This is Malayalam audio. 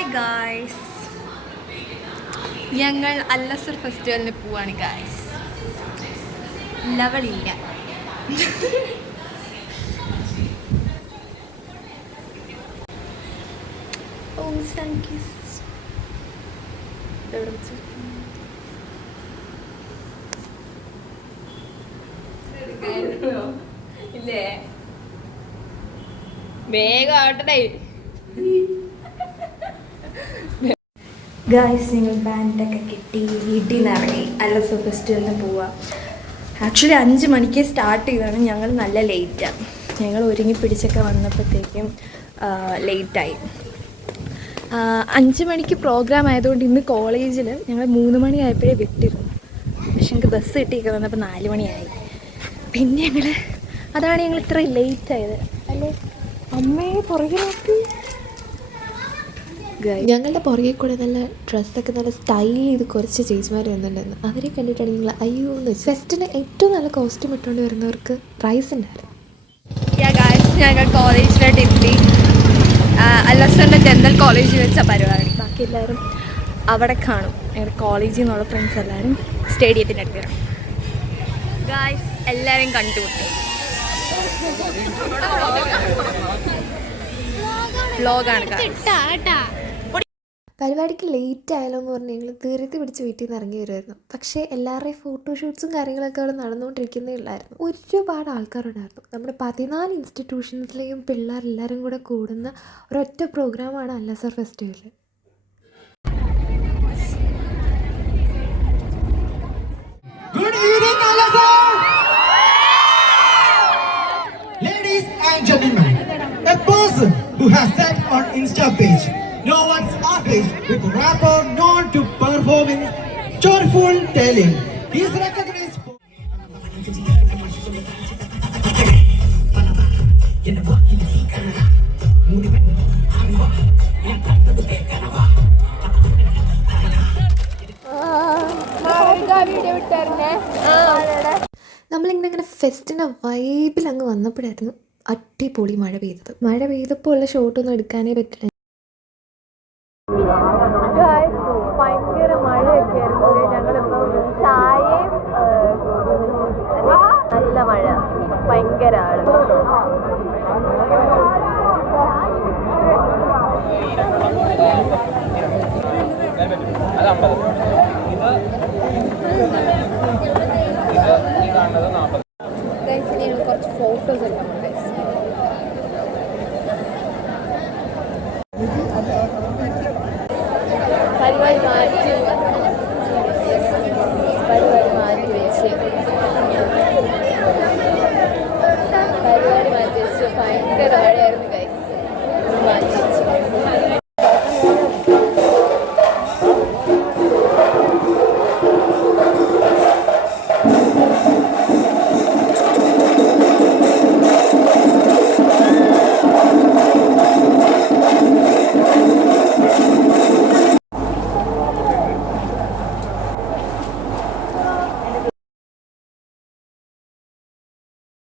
ഹായ് ഗായ്സ്, ഞങ്ങൾ അല്ലസർ ഫെസ്റ്റിവലിന് പോവാണ് ഗായ്സ്. ലവളില്ല. ഇല്ലേ വേഗം ആവട്ടെ ഗായ്സ്. നിങ്ങൾ ബാൻഡൊക്കെ കിട്ടി വീട്ടിൽ നിന്ന് ഇറങ്ങി അല്ലസർ ഫെസ്റ്റിവലിന് പോവാം. ആക്ച്വലി 5 മണിക്ക് സ്റ്റാർട്ട് ചെയ്തതാണ്. ഞങ്ങൾ നല്ല ലേറ്റാണ്. ഞങ്ങൾ ഒരുങ്ങി പിടിച്ചൊക്കെ വന്നപ്പോഴത്തേക്കും ലേറ്റായി. 5 മണിക്ക് പ്രോഗ്രാം ആയതുകൊണ്ട് ഇന്ന് കോളേജിൽ ഞങ്ങൾ 3 മണിയായപ്പോഴേ വിട്ടിരുന്നു. പക്ഷെ ഞങ്ങൾക്ക് ബസ് കിട്ടിയൊക്കെ വന്നപ്പോൾ 4 മണിയായി. പിന്നെ അതാണ് ഞങ്ങൾ ഇത്ര ലേറ്റായത് അല്ലേ. അമ്മയെ പുറകെ നോക്കി. ഞങ്ങളുടെ പുറകെ കൂടെ നല്ല ഡ്രസ്സൊക്കെ നല്ല സ്റ്റൈൽ ചെയ്ത് കുറച്ച് ചേച്ചിമാർ വന്നിട്ടുണ്ടായിരുന്നു. അവരെ കണ്ടിട്ടാണ് ഞങ്ങൾ അയ്യോ എന്ന് വെച്ചു. ഫെസ്റ്റിന് ഏറ്റവും നല്ല കോസ്റ്റ്യൂം ഇട്ടുകൊണ്ട് വരുന്നവർക്ക് പ്രൈസ് ഉണ്ടായിരുന്നു. ഞങ്ങൾ കോളേജിലോട്ട് എത്തി. അല്ലസറിൻ്റെ ജനറൽ കോളേജിൽ വെച്ച പരിപാടി. ബാക്കി എല്ലാവരും അവിടെ കാണും. ഞങ്ങളുടെ കോളേജിൽ നിന്നുള്ള ഫ്രണ്ട്സ് എല്ലാവരും സ്റ്റേഡിയത്തിൻ്റെ അടുത്ത് വരും. ഗായ്സ് എല്ലാവരും കണ്ടുമുട്ടി. വ്ലോഗാണ് പരിപാടിക്ക് ലേറ്റ് ആയാലോ എന്ന് പറഞ്ഞ് ഞങ്ങൾ ധൃതി പിടിച്ച് വീട്ടിൽ നിന്ന് ഇറങ്ങി വരുമായിരുന്നു. പക്ഷേ എല്ലാവരുടെയും ഫോട്ടോഷൂട്ട്സും കാര്യങ്ങളൊക്കെ അവിടെ നടന്നുകൊണ്ടിരിക്കുന്നേ ഉള്ളായിരുന്നു. ഒരുപാട് ആൾക്കാരുണ്ടായിരുന്നു. നമ്മുടെ 14 ഇൻസ്റ്റിറ്റ്യൂഷൻസിലെയും പിള്ളേരെല്ലാവരും കൂടെ കൂടുന്ന ഒരൊറ്റ പ്രോഗ്രാമാണ് അല്ലസർ festival. Good evening, Al-Azhar! Ladies and gentlemen, a person who has set on Insta page, no one's artist with rapper known to perform in joyful telling. He is recognized for നമ്മളിങ്ങനെ ഫെസ്റ്റിൻ്റെ വൈബിൽ അങ്ങ് വന്നപ്പോഴായിരുന്നു അടിപൊളി മഴ പെയ്തത്. മഴ പെയ്തപ്പോൾ ഉള്ള ഷോട്ടൊന്നും എടുക്കാനേ പറ്റില്ല. ഭയങ്കര മഴയൊക്കെ ആയിരുന്നു. ഞങ്ങളിപ്പോൾ ചായയും നല്ല മഴ, ഭയങ്കര ആള്. കുറച്ച് ഫോട്ടോസ് എടുക്കാം. പരിപാടി മാറ്റി വെച്ച്